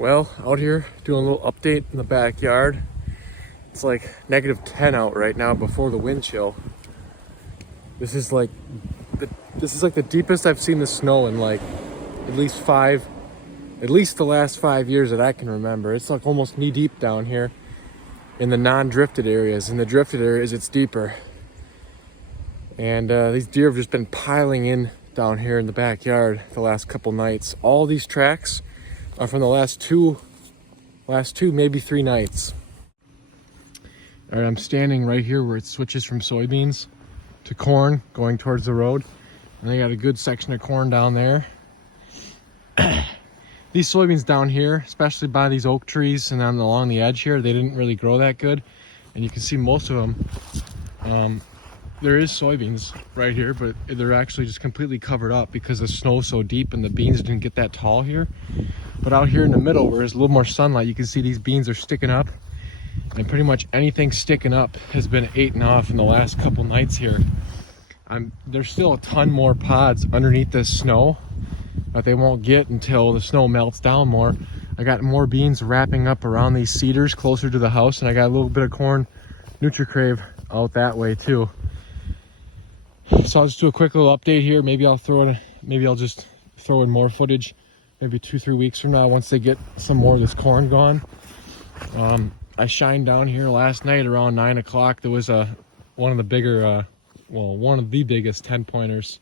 Well, out here doing a little update in the backyard. It's like -10 out right now before the wind chill. This is like the deepest I've seen the snow in like at least the last 5 years that I can remember. It's like almost knee deep down here in the non-drifted areas. In the drifted areas, it's deeper. And these deer have just been piling in down here in the backyard the last couple nights. All these tracks are from the last two, maybe 3 nights. All right, I'm standing right here where it switches from soybeans to corn going towards the road. And they got a good section of corn down there. These soybeans down here, especially by these oak trees and along the edge here, they didn't really grow that good. And you can see most of them. There is soybeans right here, but they're actually just completely covered up because the snow's so deep and the beans didn't get that tall here. But out here in the middle where there's a little more sunlight, you can see these beans are sticking up. And pretty much anything sticking up has been eaten off in the last couple nights here. There's still a ton more pods underneath this snow that they won't get until the snow melts down more. I got more beans wrapping up around these cedars closer to the house, and I got a little bit of corn Nutri Crave out that way too. So I'll just do a quick little update here. Maybe I'll just throw in more footage maybe 2-3 weeks from now once they get some more of this corn gone. I shined down here last night around 9 o'clock. There was one of the biggest 10-pointers.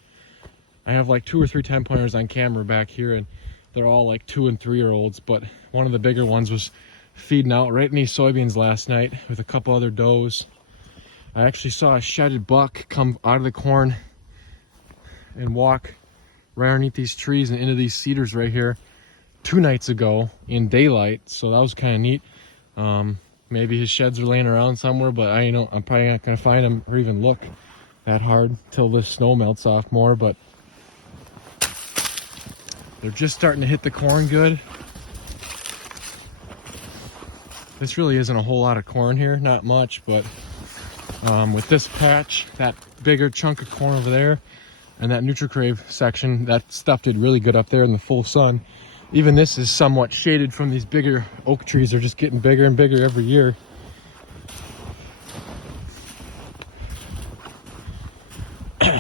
I have like 2 or 3 10-pointers on camera back here, and they're all like 2 and 3-year-olds, but one of the bigger ones was feeding out right in these soybeans last night with a couple other does. I actually saw a shedded buck come out of the corn and walk right underneath these trees and into these cedars right here 2 nights ago in daylight, so that was kind of neat. Maybe his sheds are laying around somewhere, but I'm probably not gonna find him or even look that hard till the snow melts off more. But they're just starting to hit the corn good. This really isn't a whole lot of corn here, not much, but with this patch, that bigger chunk of corn over there, and that Nutri Crave section, that stuff did really good up there in the full sun. Even this is somewhat shaded from these bigger oak trees. They're just getting bigger and bigger every year.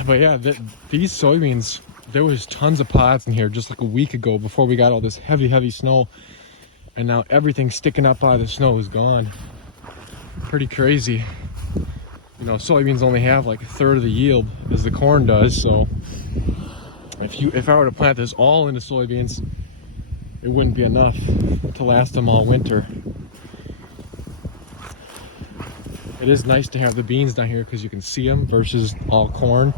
But yeah, these soybeans, there was tons of pods in here just like a week ago before we got all this heavy snow. And now everything sticking up out of the snow is gone. Pretty crazy. You know, soybeans only have like 1/3 of the yield as the corn does. So if I were to plant this all into soybeans, it wouldn't be enough to last them all winter. It is nice to have the beans down here because you can see them versus all corn.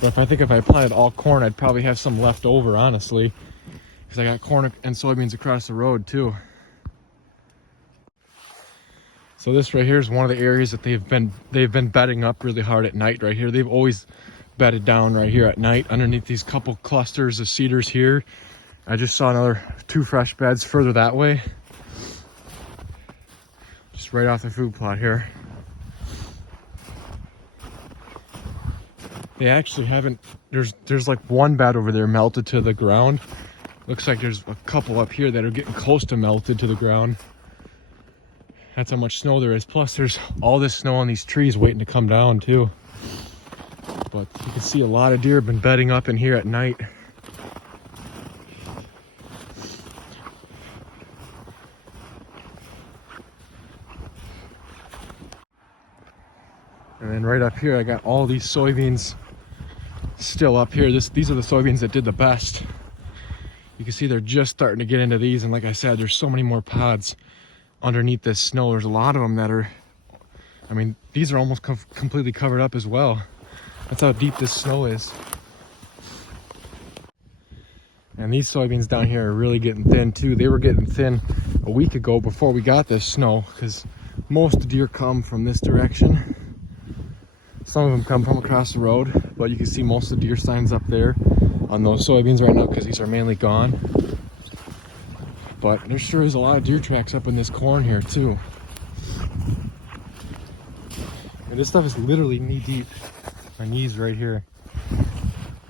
But if I planted all corn, I'd probably have some left over, honestly, because I got corn and soybeans across the road too. So this right here is one of the areas that they've been bedding up really hard at night right here. They've always bedded down right here at night underneath these couple clusters of cedars here. I just saw another 2 fresh beds further that way. Just right off the food plot here. They actually haven't, there's like 1 bed over there melted to the ground. Looks like there's a couple up here that are getting close to melted to the ground. That's how much snow there is. Plus there's all this snow on these trees waiting to come down too. But you can see a lot of deer have been bedding up in here at night. And then right up here, I got all these soybeans still up here. These are the soybeans that did the best. You can see they're just starting to get into these. And like I said, there's so many more pods underneath this snow. There's a lot of them that are, these are almost completely covered up as well. That's how deep this snow is. And these soybeans down here are really getting thin too. They were getting thin a week ago before we got this snow because most deer come from this direction. Some of them come from across the road, but you can see most of the deer signs up there on those soybeans right now because these are mainly gone. But there sure is a lot of deer tracks up in this corn here too. And this stuff is literally knee deep. My knees right here.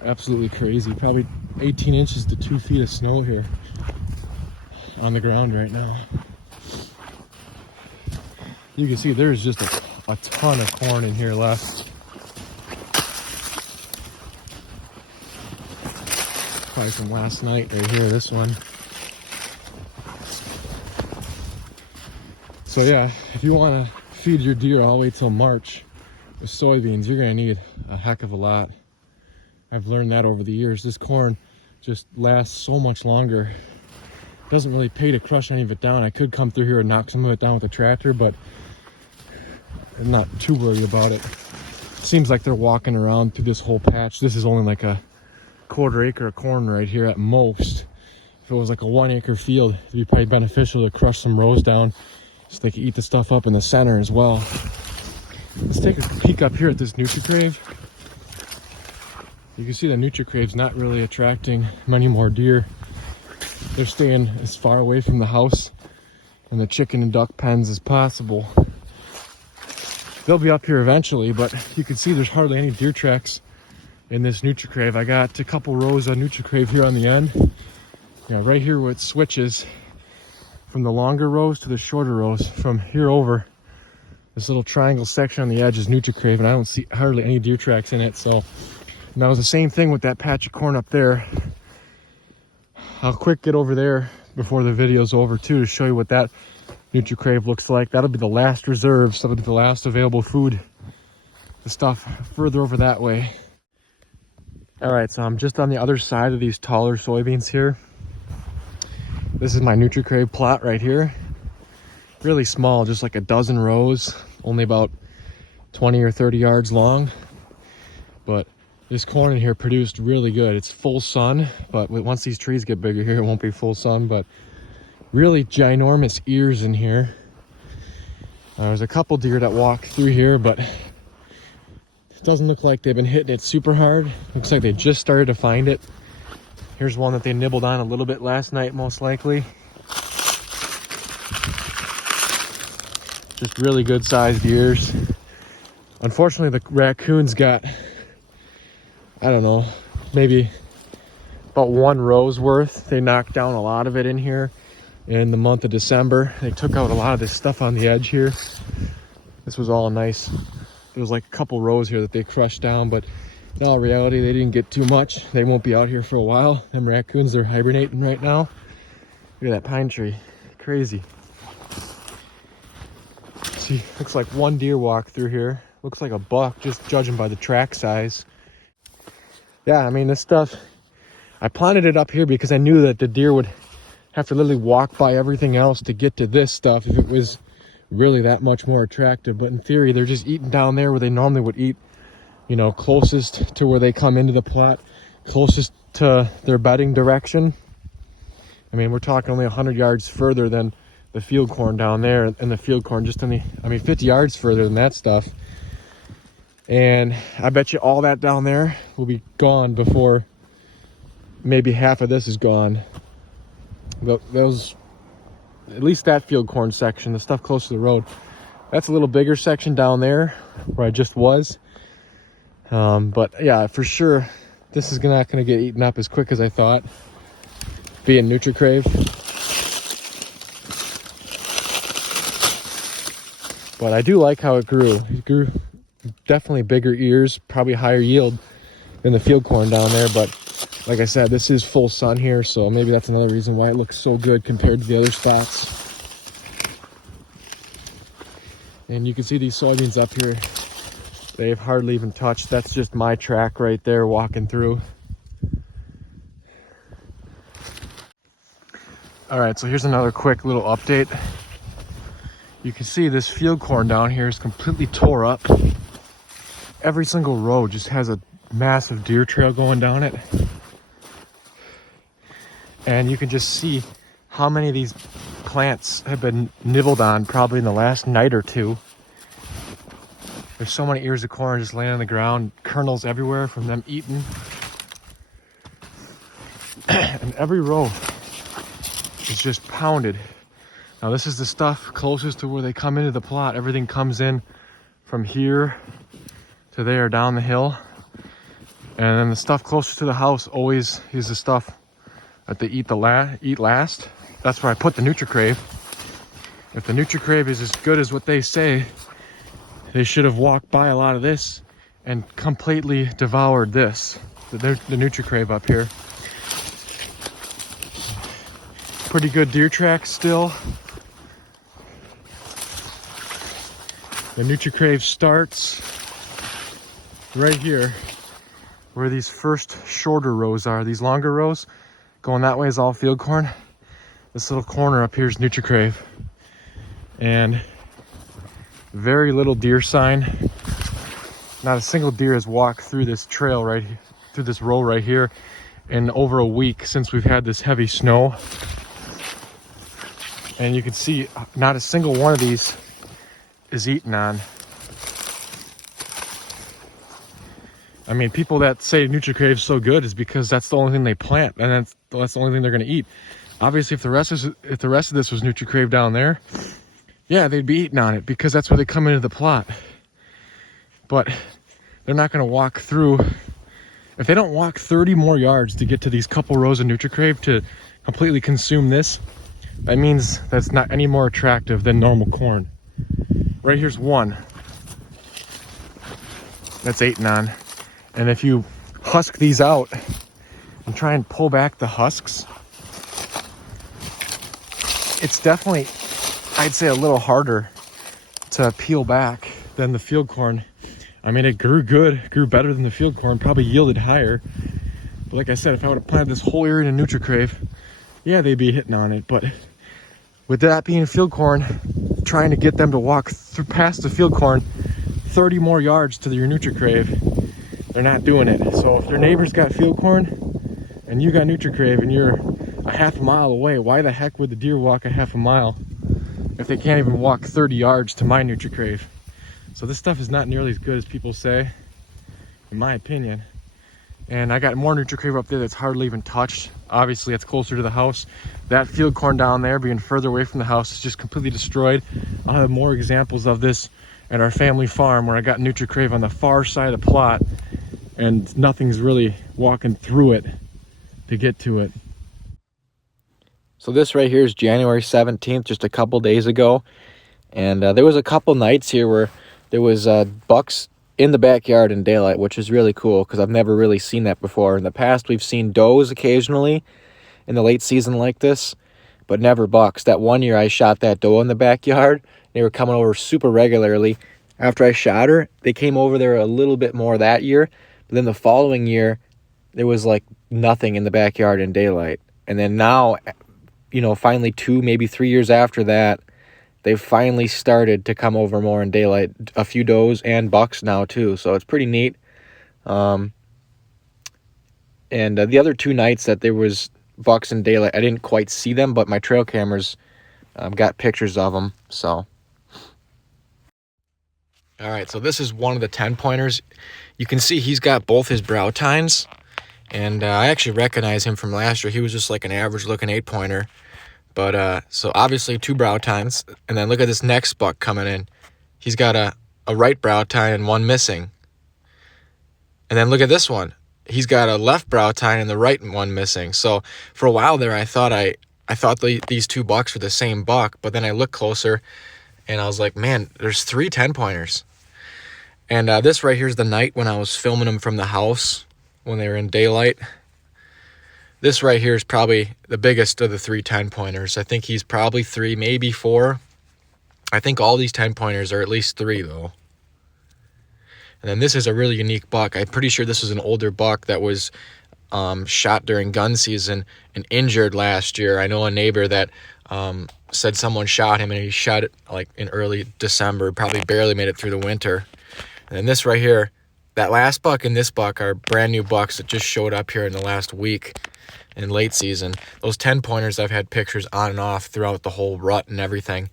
Absolutely crazy. Probably 18 inches to 2 feet of snow here. on the ground right now. You can see there's just a ton of corn in here left. Probably from last night right here, this one. So yeah, if you want to feed your deer all the way till March with soybeans, you're going to need a heck of a lot. I've learned that over the years. This corn just lasts so much longer. It doesn't really pay to crush any of it down. I could come through here and knock some of it down with a tractor, but I'm not too worried about it. Seems like they're walking around through this whole patch. This is only like a quarter acre of corn right here at most. If it was like a 1 acre field, it'd be probably beneficial to crush some rows down so they can eat the stuff up in the center as well. Let's take a peek up here at this Nutri Crave. You can see the Nutri Crave's not really attracting many more deer. They're staying as far away from the house and the chicken and duck pens as possible. They'll be up here eventually, but you can see there's hardly any deer tracks in this Nutri Crave. I got a couple rows of Nutri Crave here on the end. Yeah, right here where it switches from the longer rows to the shorter rows. From here over, this little triangle section on the edge is Nutri Crave, and I don't see hardly any deer tracks in it. So, and that was the same thing with that patch of corn up there. I'll quick get over there before the video's over too to show you what that Nutri Crave looks like. That'll be the last reserve, so that'll be the last available food. The stuff further over that way. All right, so I'm just on the other side of these taller soybeans here. This is my Nutri Crave plot right here. Really small, just like a dozen rows, only about 20 or 30 yards long. But this corn in here produced really good. It's full sun, but once these trees get bigger here, it won't be full sun, but really ginormous ears in here. There's a couple deer that walk through here, but it doesn't look like they've been hitting it super hard. Looks like they just started to find it. Here's one that they nibbled on a little bit last night, most likely. Just really good sized ears. Unfortunately, the raccoons got, I don't know, maybe about 1 row's worth. They knocked down a lot of it in here in the month of December. They took out a lot of this stuff on the edge here. This was all nice. There was like a couple rows here that they crushed down, but in all reality, they didn't get too much. They won't be out here for a while. Them raccoons, they're hibernating right now. Look at that pine tree. Crazy. See, looks like 1 deer walked through here. Looks like a buck, just judging by the track size. Yeah, I mean, this stuff, I planted it up here because I knew that the deer would have to literally walk by everything else to get to this stuff if it was really that much more attractive. But in theory, they're just eating down there where they normally would eat, you know, closest to where they come into the plot, closest to their bedding direction. I mean, we're talking only 100 yards further than the field corn down there, and the field corn just only, 50 yards further than that stuff. And I bet you all that down there will be gone before maybe half of this is gone. Those, at least that field corn section, the stuff close to the road, that's a little bigger section down there where I just was. But yeah, for sure, this is not going to get eaten up as quick as I thought, being Nutri Crave. But I do like how it grew. It grew definitely bigger ears, probably higher yield than the field corn down there. But like I said, this is full sun here, so maybe that's another reason why it looks so good compared to the other spots. And you can see these soybeans up here. They've hardly even touched. That's just my track right there walking through. All right, so here's another quick little update. You can see this field corn down here is completely tore up. Every single row just has a massive deer trail going down it. And you can just see how many of these plants have been nibbled on probably in the last night or two. There's so many ears of corn just laying on the ground, kernels everywhere from them eating. And every row is just pounded. Now this is the stuff closest to where they come into the plot. Everything comes in from here to there down the hill. And then the stuff closer to the house always is the stuff that they eat last. That's where I put the Nutri Crave. If the Nutri Crave is as good as what they say, they should have walked by a lot of this and completely devoured this, the Nutri Crave up here. Pretty good deer tracks still. The Nutri Crave starts right here where these first shorter rows are. These longer rows going that way is all field corn. This little corner up here is Nutri Crave. And very little deer sign. Not a single deer has walked through this trail right here, through this row right here, in over a week since we've had this heavy snow. And you can see not a single one of these is eaten on. I mean, people that say Nutri Crave is so good is because that's the only thing they plant, and that's the only thing they're going to eat. Obviously, if the rest of this was Nutri Crave down there, yeah, they'd be eating on it because that's where they come into the plot. But they're not going to walk through. If they don't walk 30 more yards to get to these couple rows of Nutri Crave to completely consume this, that means that's not any more attractive than normal corn. Right here's one that's eaten on. And if you husk these out and try and pull back the husks, it's definitely, I'd say, a little harder to peel back than the field corn. I mean, it grew good, grew better than the field corn, probably yielded higher. But like I said, if I would have planted this whole area in Nutri Crave, yeah, they'd be hitting on it. But with that being field corn, trying to get them to walk through past the field corn 30 more yards to your Nutri Crave, they're not doing it. So if your neighbor's got field corn and you got Nutri Crave and you're a half a mile away, why the heck would the deer walk a half a mile if they can't even walk 30 yards to my Nutri Crave? So this stuff is not nearly as good as people say, in my opinion. And I got more Nutri Crave up there that's hardly even touched. Obviously, it's closer to the house. That field corn down there, being further away from the house, is just completely destroyed. I'll have more examples of this at our family farm where I got Nutri Crave on the far side of the plot and nothing's really walking through it to get to it. So this right here is January 17th, just a couple days ago. And there was a couple nights here where there was bucks in the backyard in daylight, which is really cool because I've never really seen that before. In the past, we've seen does occasionally in the late season like this, but never bucks. That one year I shot that doe in the backyard. They were coming over super regularly. After I shot her, they came over there a little bit more that year. But then the following year, there was like nothing in the backyard in daylight. And then now, you know, finally 2, maybe 3 years after that, they've finally started to come over more in daylight. A few does and bucks now too, so it's pretty neat. And the other 2 nights that there was bucks in daylight, I didn't quite see them, but my trail cameras got pictures of them. So, all right, so this is one of the 10-pointers. You can see he's got both his brow tines, and I actually recognize him from last year. He was just like an average-looking 8-pointer. But, so obviously 2 brow tines. And then look at this next buck coming in. He's got a right brow tine and 1 missing. And then look at this one. He's got a left brow tine and the right one missing. So for a while there, I thought these 2 bucks were the same buck. But then I looked closer and I was like, man, there's 3 10-pointers. And this right here is the night when I was filming them from the house when they were in daylight. This right here is probably the biggest of the 3 10-pointers. I think he's probably 3, maybe 4. I think all these 10-pointers are at least 3, though. And then this is a really unique buck. I'm pretty sure this was an older buck that was shot during gun season and injured last year. I know a neighbor that said someone shot him, and he shot it like in early December, probably barely made it through the winter. And then this right here, that last buck and this buck are brand new bucks that just showed up here in the last week in late season. Those 10-pointers I've had pictures on and off throughout the whole rut and everything.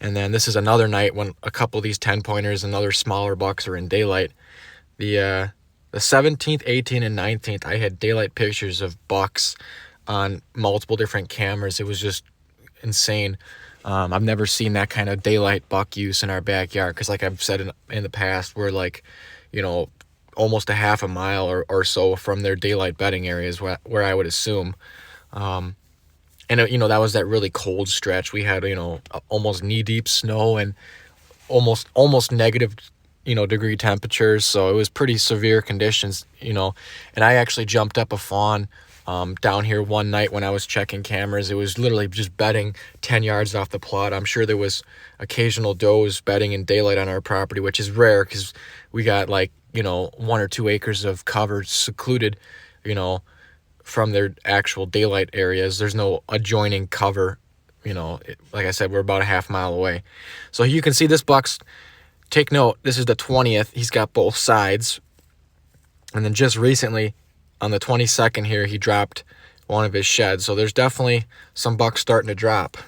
And then this is another night when a couple of these 10-pointers and other smaller bucks are in daylight. The 17th, 18th, and 19th, I had daylight pictures of bucks on multiple different cameras. It was just insane. I've never seen that kind of daylight buck use in our backyard because, like I've said in the past, we're like, you know, almost a half a mile or so from their daylight bedding areas where I would assume. And that was that really cold stretch. We had, almost knee-deep snow and almost negative, degree temperatures. So it was pretty severe conditions, and I actually jumped up a fawn down here one night when I was checking cameras. It was literally just bedding 10 yards off the plot. I'm sure there was occasional does bedding in daylight on our property, which is rare because we got 1 or 2 acres of cover secluded, from their actual daylight areas. There's no adjoining cover. Like I said, we're about a half mile away. So you can see this buck's, take note, this is the 20th. He's got both sides. And then just recently, on the 22nd here, he dropped one of his sheds. So there's definitely some bucks starting to drop.